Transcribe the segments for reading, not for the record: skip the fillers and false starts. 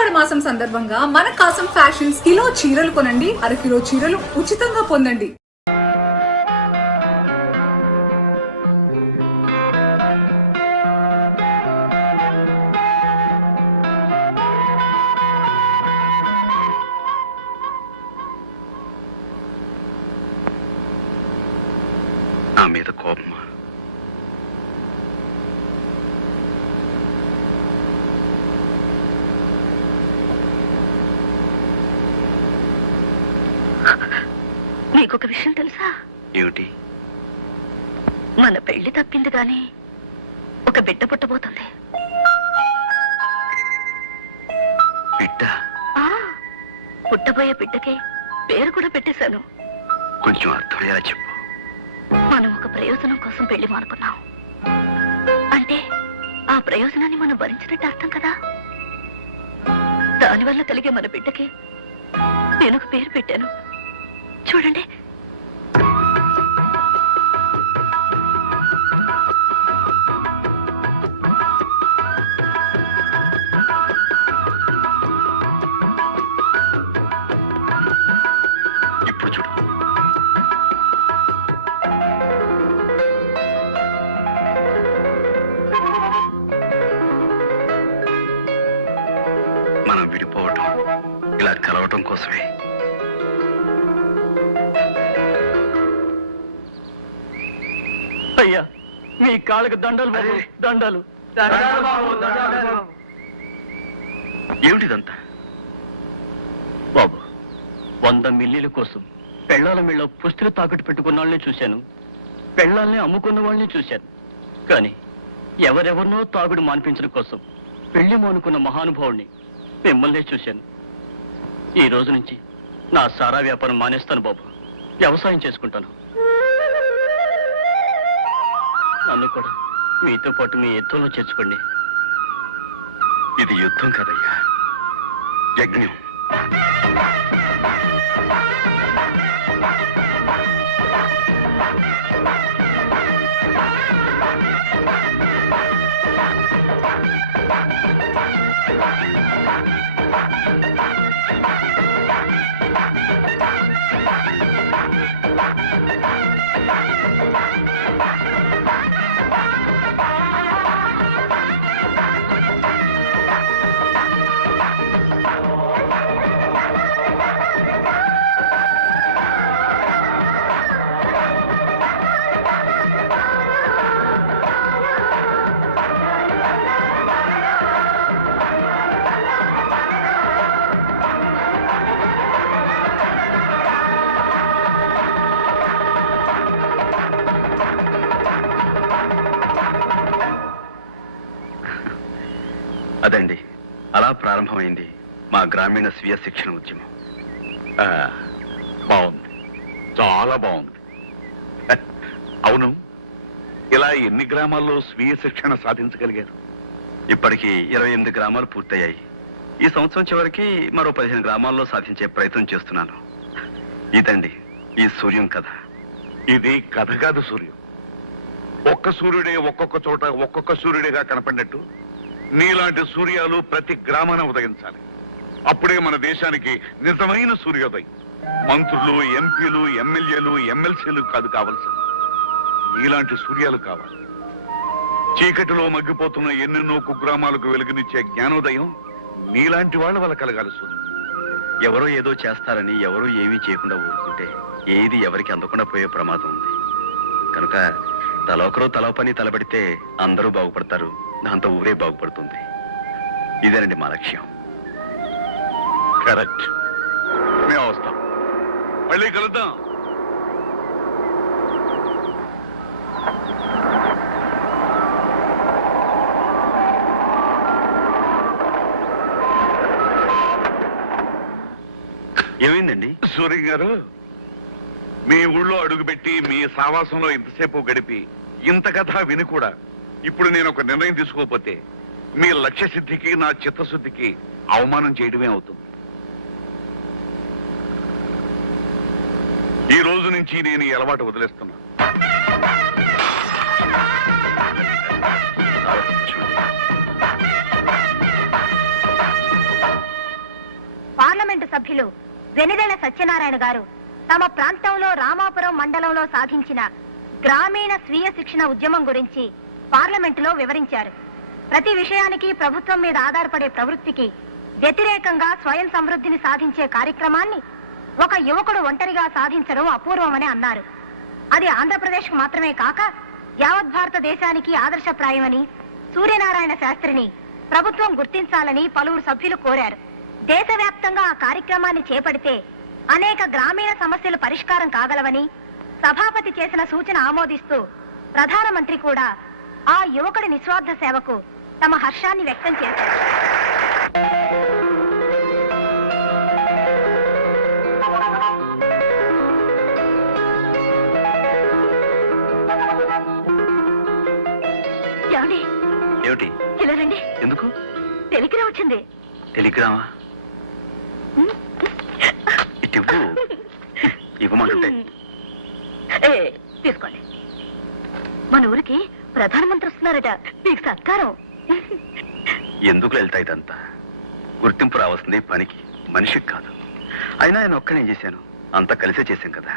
ఆషాఢ మాసం సందర్భంగా మన కాసం ఫ్యాషన్స్ కిలో చీరలు కొనండి, అరకిలో చీరలు ఉచితంగా పొందండి. నా మీద కోపమా? నీకొక విషయం తెలుసా? ఏమిటి? మన పెళ్లి తప్పింది గాని ఒక బిడ్డ పుట్టబోతుంది. బిడ్డ? పుట్టబోయే బిడ్డకి పేరు కూడా పెట్టేశాను. కొంచెం అర్థమయ్యేలా చెప్పు. మనం ఒక ప్రయోజనం కోసం పెళ్లి మానుకున్నాం అంటే ఆ ప్రయోజనాన్ని మనం భరించినట్టు అర్థం కదా. దానివల్ల కలిగే మన బిడ్డకి నేను ఒక పేరు పెట్టాను. చూడండి. ఇప్పుడు చూడు. మనం విడిపోవటం, ఇలా కలవటం కోసమే. అయ్యా, మీ కాళ్ళకి దండలు బాబు, దండలు. ఏమిటిదంతా? బాబు, 100 మిల్లీల కోసం పెళ్ళాల మీళ్ళ పుస్తులు తాకట్టు పెట్టుకున్న వాళ్ళని చూశాను, పెళ్ళాలని అమ్ముకున్న వాళ్ళని చూశాను. కానీ ఎవరెవరినో తాగుడు మాన్పించడం కోసం పెళ్లి మానుకున్న మహానుభావుడిని మిమ్మల్నే చూశాను. ఈ రోజు నుంచి నా సారా వ్యాపారం మానేస్తాను బాబు, వ్యవసాయం చేసుకుంటాను. నన్ను కూడా మీతో పాటు మీ యుద్ధంలో చేర్చుకోండి. ఇది యుద్ధం కదయ్యా, యజ్ఞం. అదండి, అలా ప్రారంభమైంది మా గ్రామీణ స్వీయ శిక్షణ ఉద్యమం. బాగుంది, చాలా బాగుంది. అవును, ఇలా ఎన్ని గ్రామాల్లో స్వీయ శిక్షణ సాధించగలిగారు? ఇప్పటికి 28 గ్రామాలు పూర్తయ్యాయి. ఈ సంవత్సరం చివరికి మరో 15 గ్రామాల్లో సాధించే ప్రయత్నం చేస్తున్నాను. ఇదండి ఈ సూర్యం కథ. ఇది కథ కాదు సూర్యం. ఒక్క సూర్యుడే ఒక్కొక్క చోట ఒక్కొక్క సూర్యుడిగా కనపడినట్టు నీలాంటి సూర్యాలు ప్రతి గ్రామాన ఉదయించాలి. అప్పుడే మన దేశానికి నిజమైన సూర్యోదయం. మంత్రులు, ఎంపీలు, ఎమ్మెల్యేలు, ఎమ్మెల్సీలు కాదు కావాల్సింది, నీలాంటి సూర్యాలు కావాలి. చీకటిలో మగ్గిపోతున్న ఎన్నెన్నో కుగ్రామాలకు వెలుగునిచ్చే జ్ఞానోదయం నీలాంటి వాళ్ళ వల్ల కలగాలి సూర్యం. ఎవరో ఏదో చేస్తారని ఎవరో ఏమీ చేయకుండా ఊరుకుంటే ఏది ఎవరికి అందకుండా పోయే ప్రమాదం ఉంది. కనుక తలొకరు తల పని తలబడితే అందరూ బాగుపడతారు, దాంతో ఊరే బాగుపడుతుంది. ఇదేనండి మా లక్ష్యం. కరెక్ట్. మేము వస్తాం, మళ్ళీ కలుద్దాం. ఏమైందండి? సూర్య గారు, మీ ఊళ్ళో అడుగుపెట్టి మీ సావాసంలో ఇంతసేపు గడిపి ఇంత కథ విని కూడా ఇప్పుడు నేను ఒక నిర్ణయం తీసుకోకపోతే మీ లక్ష్య సిద్ధికి నా చిత్తశుద్ధికి అవమానం చేయడమే అవుతుంది. ఈ రోజు నుంచి నేను ఈ అలవాటు వదిలేస్తున్నా. పార్లమెంటు సభ్యులు వెనిదెల సత్యనారాయణ గారు తమ ప్రాంతంలో రామాపురం మండలంలో సాధించిన గ్రామీణ స్వీయ శిక్షణ ఉద్యమం గురించి పార్లమెంటులో వివరించారు. ప్రతి విషయానికి ప్రభుత్వం మీద ఆధారపడే ప్రవృత్తికి వ్యతిరేకంగా స్వయం సమృద్ధిని సాధించే కార్యక్రమాన్ని ఒక యువకుడు ఒంటరిగా సాధించడం అపూర్వమని అన్నారు. అది ఆంధ్రప్రదేశ్ మాత్రమే కాక యావత్ భారతదేశానికి ఆదర్శప్రాయమని సూర్యనారాయణ శాస్త్రిని ప్రభుత్వం గుర్తించాలని పలువురు సభ్యులు కోరారు. దేశవ్యాప్తంగా ఆ కార్యక్రమాన్ని చేపడితే అనేక గ్రామీణ సమస్యలు పరిష్కారం కాగలవని సభాపతి చేసిన సూచన ఆమోదిస్తూ ప్రధానమంత్రి కూడా ఆ యువకుడి నిస్వార్థ సేవకు తమ హర్షాన్ని వ్యక్తం చేశారు. ఏమండి? ఏమిటి? ఇలా రండి. ఎందుకు? టెలిగ్రామ్ వచ్చింది. టెలిగ్రామా? ఇటు ఇవ్వమంటుంటే ఏ, తీసుకోండి. మన ఊరికి ప్రధానమంత్రి వస్తున్నారట. మీకు సత్కారం. ఎందుకు వెళ్తా ఇదంతా? గుర్తింపు రావాల్సింది పనికి, మనిషికి కాదు. అయినా నేను ఒక్కనే చేశాను, అంతా కలిసే చేశాం కదా.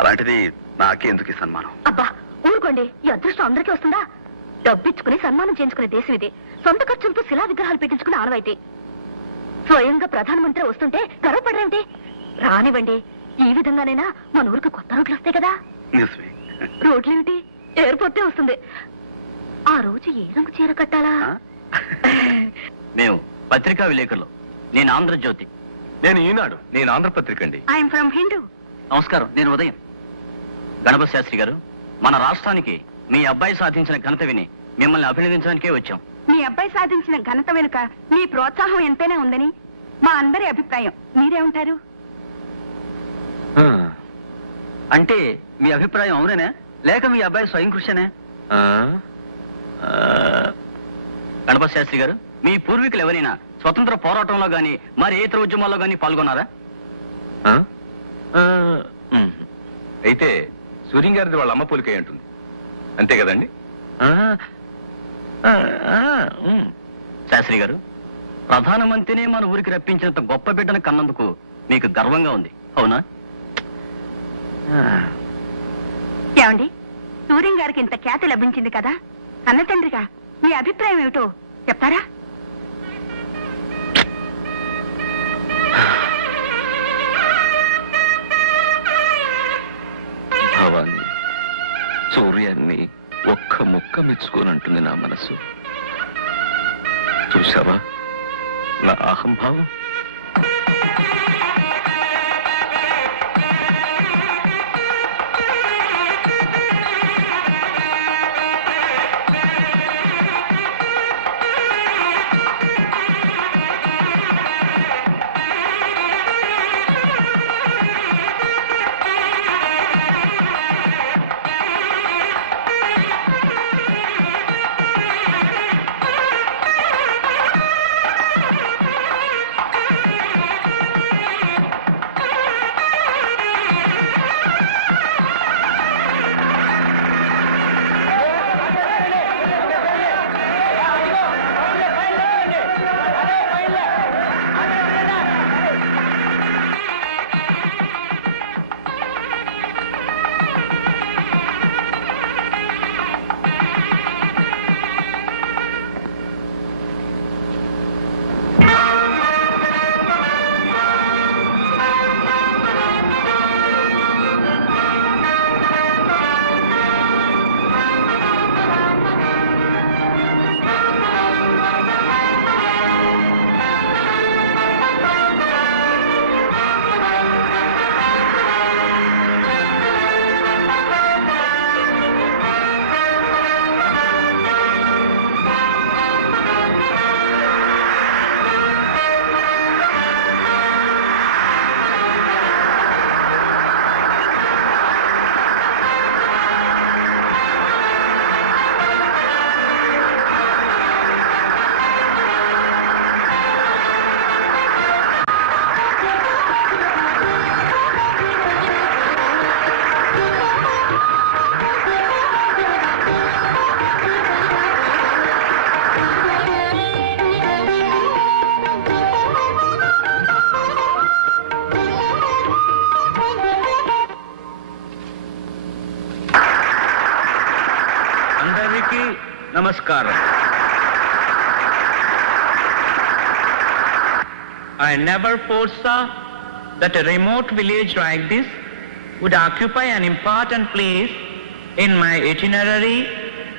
అలాంటిది నాకే ఎందుకు ఈ సన్మానం? అబ్బా ఊరుకోండి. ఈ అదృష్టం అందరికీ వస్తుందా? డబ్బిచ్చుకుని సన్మానం చేయించుకునే దేశం ఇది. సొంత ఖర్చులతో శిలా విగ్రహాలు పెట్టించుకునే ఆనవాయితీ. స్వయంగా ప్రధానమంత్రి వస్తుంటే గర్వపడరేమిటి? రానివ్వండి. ఈ విధంగానైనా మన ఊరికి కొత్త రోడ్లు వస్తాయి కదా. నిజమే. రోడ్లేమిటి, ఎయిర్పోర్టే వస్తుంది. ఆ రోజు ఏ రంగు చీర కట్టాలా? మేము పత్రికా విలేకరులు. నేను ఆంధ్రజ్యోతి. నేను ఈనాడు. నేను ఆంధ్రపత్రిక అండి. I'm from Hindu. నమస్కారం, నేను ఉదయం. గణపతి శాస్త్రి గారు, మన రాష్ట్రానికి మీ అబ్బాయి సాధించిన ఘనత విని మిమ్మల్ని అభినందించడానికే వచ్చాం. మీ అబ్బాయి సాధించిన ఘనత వెనుక మీ ప్రోత్సాహం ఎంతైనా ఉందని మా అందరి అభిప్రాయం. మీరేమంటారు? అంటే మీ అభిప్రాయం అవునేనా, లేక మీ అబ్బాయి స్వయం కృషినే? గణపతి శాస్త్రి గారు, మీ పూర్వీకులు ఎవరైనా స్వతంత్ర పోరాటంలో గాని మరి ఏ ఇతర ఉద్యమాల్లో గాని పాల్గొన్నారా? అయితే సూర్యం గారిది వాళ్ళ అమ్మ పోలికై ఉంటుంది, అంతే కదండి? శాస్త్రి గారు, ప్రధానమంత్రిని మన ఊరికి రప్పించినంత గొప్ప బిడ్డను కన్నందుకు మీకు గర్వంగా ఉంది, అవునా? ఏమండి, సూర్యం గారికి ఇంత ఖ్యాతి లభించింది కదా, కన్న తండ్రిగా మీ అభిప్రాయం ఏమిటో చెప్తారా? భావాన్ని, సూర్యాన్ని ఒక్క ముక్క మెచ్చుకోనంటుంది నా మనసు. చూసావా నా అహంభావం? నమస్కారం. I never foresaw that a remote village like this would occupy an important place in my itinerary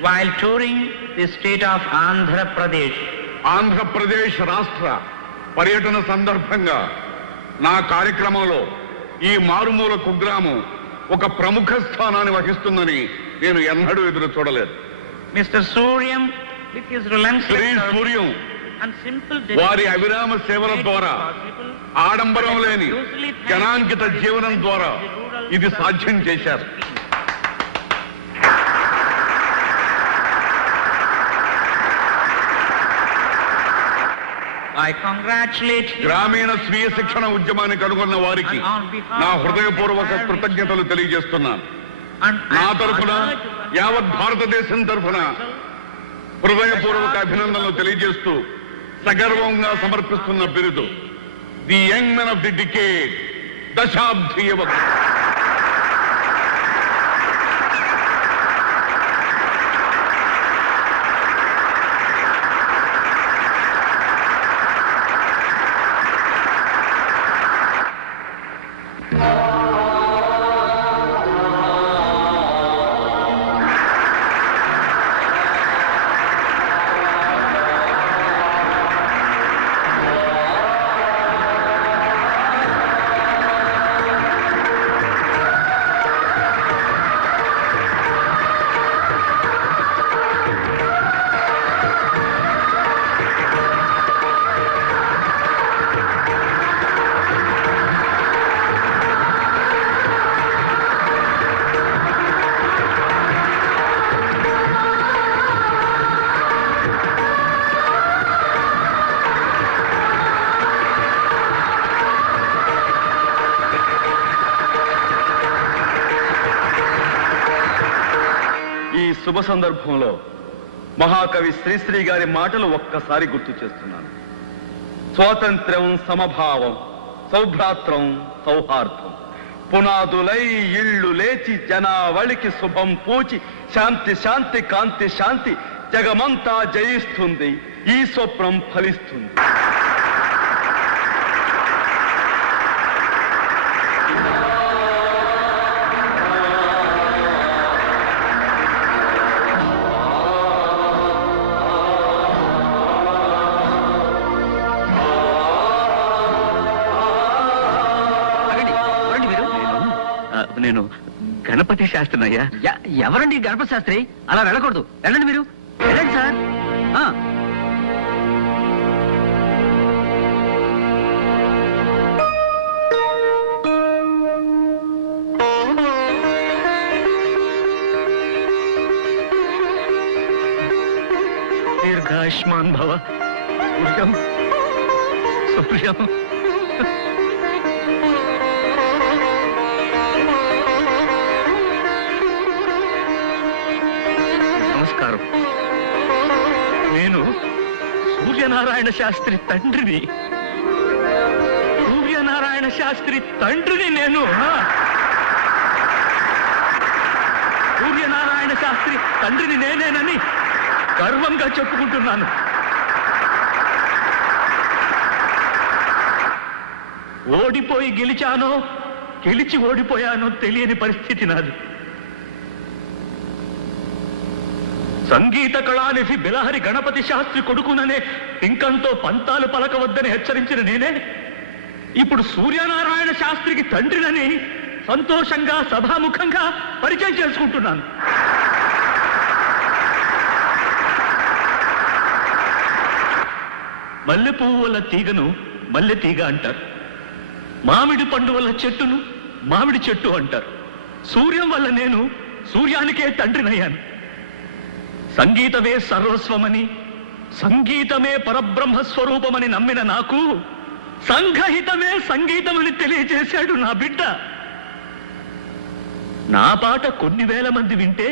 while touring the state of Andhra Pradesh. Andhra Pradesh రాష్ట్ర పర్యటన సందర్భంగా నా కార్యక్రమంలో ఈ మారుమూల కుగ్రామం ఒక ప్రముఖ స్థానాన్ని వహిస్తుందని నేను ఎన్నడూ ఎదురు చూడలేదు. Mr. Suryam, with his relentless Shri Suryam and simple వారి అవిరామ సేవల ద్వారా, ఆడంబరం లేని జనాంకిత జీవనం ద్వారా ఇది సాధ్యం చేశారు. I congratulate him. గ్రామీణ స్వీయ శిక్షణ ఉద్యమాన్ని కనుగొన్న వారికి నా హృదయపూర్వక కృతజ్ఞతలు తెలియజేస్తున్నాను. నా తరఫున, యావత్ భారతదేశం తరఫున హృదయపూర్వక అభినందనలు తెలియజేస్తూ సగర్వంగా సమర్పిస్తున్న బిరుదు the young men of the decade, దశాబ్ది యువకుడు. శుభ సందర్భంలో మహాకవి శ్రీశ్రీ గారి మాటలు ఒక్కసారి గుర్తు చేస్తున్నాను. స్వాతంత్ర్యం, సమభావం, సౌభ్రాత్రం, సౌహార్దం పునాదులై ఇళ్ళు లేచి జనావళికి శుభం పూచి శాంతి శాంతి కాంతి శాంతి జగమంతా జయిస్తుంది, ఈ స్వప్నం ఫలిస్తుంది. నేను గణపతి శాస్త్రిని అయ్యా. ఎవరండి గణపతి శాస్త్రి? అలా వెళ్ళకూడదు, వెళ్ళండి మీరు, వెళ్ళండి సార్. దీర్ఘాయుష్మాన్ భవ. సూర్యం, సూర్యం. నమస్కారం. నేను సూర్యనారాయణ శాస్త్రి తండ్రిని. సూర్యనారాయణ శాస్త్రి తండ్రిని నేను. సూర్యనారాయణ శాస్త్రి తండ్రిని నేనేనని గర్వంగా చెప్పుకుంటున్నాను. ఓడిపోయి గెలిచానో, గెలిచి ఓడిపోయానో తెలియని పరిస్థితి నాది. సంగీత కళానిధి బిలహరి గణపతి శాస్త్రి కొడుకుననే పింకంతో పంతాలు పలకవద్దని హెచ్చరించిన నేనే ఇప్పుడు సూర్యనారాయణ శాస్త్రికి తండ్రినని సంతోషంగా సభాముఖంగా పరిచయం చేసుకుంటున్నాను. మల్లె పువ్వు వల్ల తీగను మల్లె తీగ అంటారు. మామిడి పండు వల్ల చెట్టును మామిడి చెట్టు అంటారు. సూర్యం వల్ల నేను సూర్యానికే తండ్రినయ్యాను. సంగీతమే సర్వస్వమని, సంగీతమే పరబ్రహ్మ స్వరూపమని నమ్మిన నాకు సంఘహితమే సంగీతమని తెలియజేశాడు నా బిడ్డ. నా పాట కొన్ని వేల మంది వింటే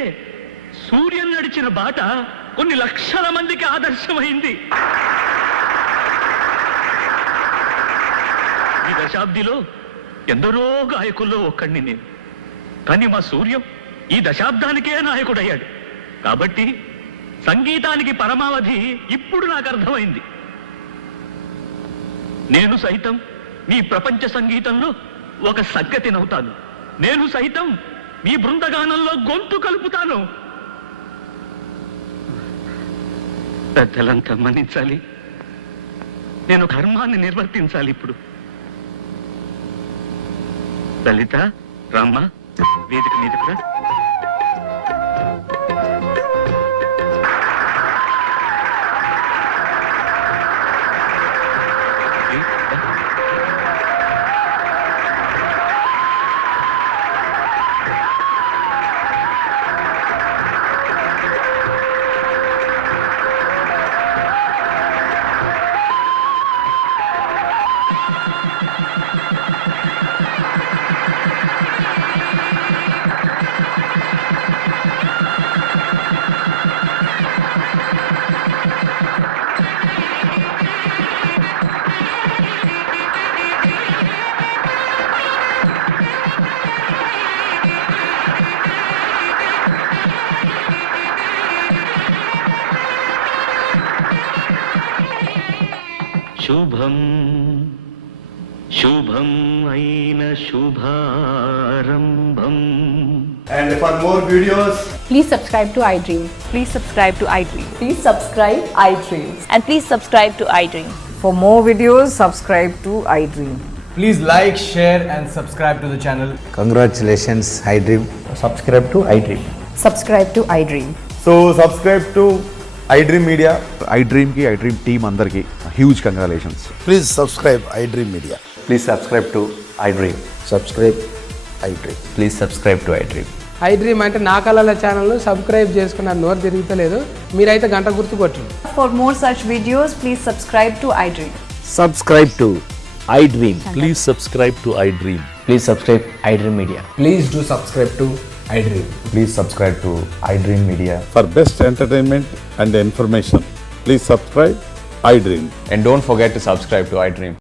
సూర్యం నడిచిన బాట కొన్ని లక్షల మందికి ఆదర్శమైంది. ఈ దశాబ్దిలో ఎందరో గాయకుల్లో ఒక్కడిని నేను. కానీ మా సూర్యం ఈ దశాబ్దానికే నాయకుడయ్యాడు. కాబట్టి సంగీతానికి పరమావధి ఇప్పుడు నాకు అర్థమైంది. నేను సైతం మీ ప్రపంచ సంగీతంలో ఒక సగ్గతినవుతాను. నేను సైతం మీ బృందగానంలో గొంతు కలుపుతాను. పెద్దలంతా మన్నించాలి. నేను ధర్మాన్ని నిర్వర్తించాలి. ఇప్పుడు లలిత, రామ్మ, వేదిక మీదకు రా. శుభం శుభం అయిన శుభారంభం. And for more videos, Please subscribe to iDream. Please subscribe to iDream. Please subscribe iDream. And please subscribe to iDream. For more videos, subscribe to iDream. please like, share and subscribe to the channel. Congratulations, iDream. Subscribe to iDream. Subscribe to iDream. So subscribe to iDream Media. iDream team అందరికి huge congratulations. Please subscribe iDream Media. Please subscribe to iDream. Subscribe iDream. Please subscribe to iDream. iDream అంటే నా కళల ఛానల్ను subscribe చేసుకున్న నోరు తిరుగుతలేదు. మీరైతే గంట గుర్తు కొట్టండి. For more such videos, please subscribe to iDream. Subscribe to iDream. Please subscribe to iDream. Please subscribe iDream Media. Please do subscribe to iDream. Please subscribe to iDream Media. For best entertainment and information, please subscribe iDream. And don't forget to subscribe to iDream.